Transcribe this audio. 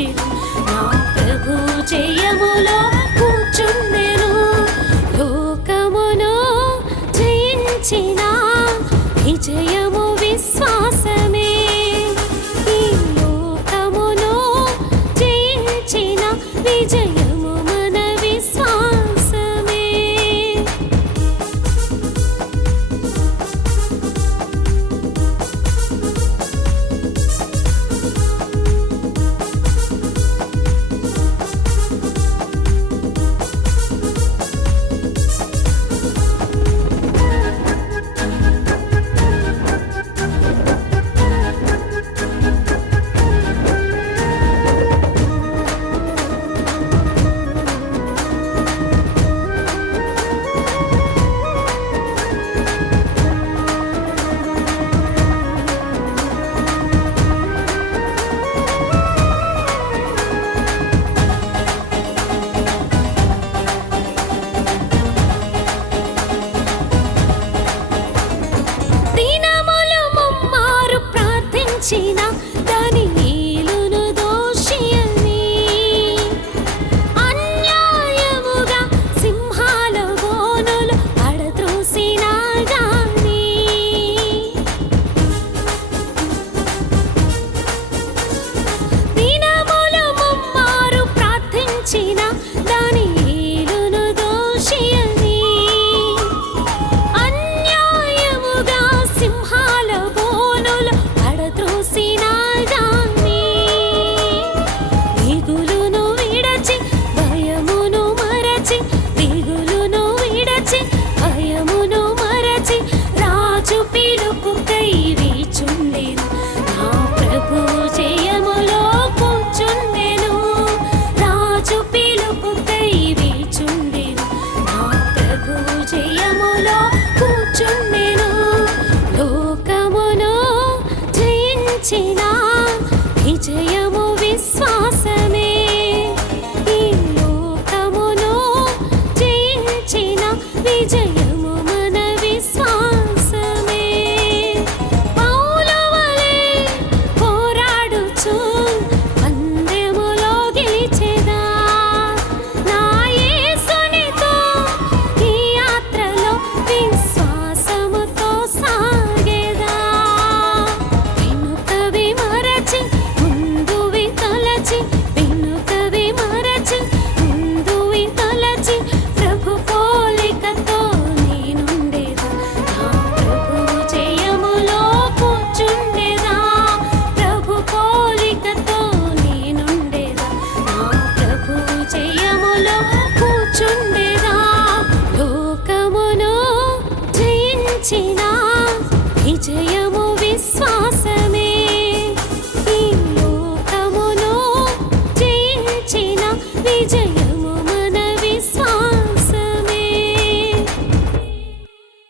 నిలిచెను. నా ప్రభు జయములో కూర్చుండెను. లోకమును జయించిన విజయము విశ్వాసమే. ఈ లోకమును జయించిన విజయము మన విశ్వాసమే. దినములు ముమ్మారు ప్రార్థించిన దానియేలును దోషియని అన్యాయముగా సింహాల బోనులు పడద్రోసిన గాని దినములు ముమ్మారు ప్రార్థించిన దానియేలును దోషియని అన్యాయముగా సింహాల బోనులు పడద్రోసిన గాని దిగులును విడచి భయమును మరచి దిగులును విడచి భయమును మరచి రాజు పిలుపుకై వీచుండెను. నా ప్రభు జయములో కూర్చుండెను. రాజు పిలుపుకై వీచుండెను. నా ప్రభు జయములో కూర్చుండెను. లోకమును జయించిన విజయము విశ్వాసమే. ఈ లోకమును జయించిన విజయము మన విశ్వాసమే. పౌలు వలె పోరాడుచు పందెములో గెలిచెదా. నా యేసునితో ఈ యాత్రలో విశ్వాసముతో సాగెదా. వెనుకవి మరచి ముందువి తలచి వెనుకవి మరచి ముందువి తలచి ప్రభు పోలికతో నేనుండేదా. నా ప్రభు జయములో కూర్చుండేదా. ప్రభు పోలికతో నేనుండేదా. నా ప్రభు జయములో కూర్చుండేదా. లోకమును జయించిన విజయ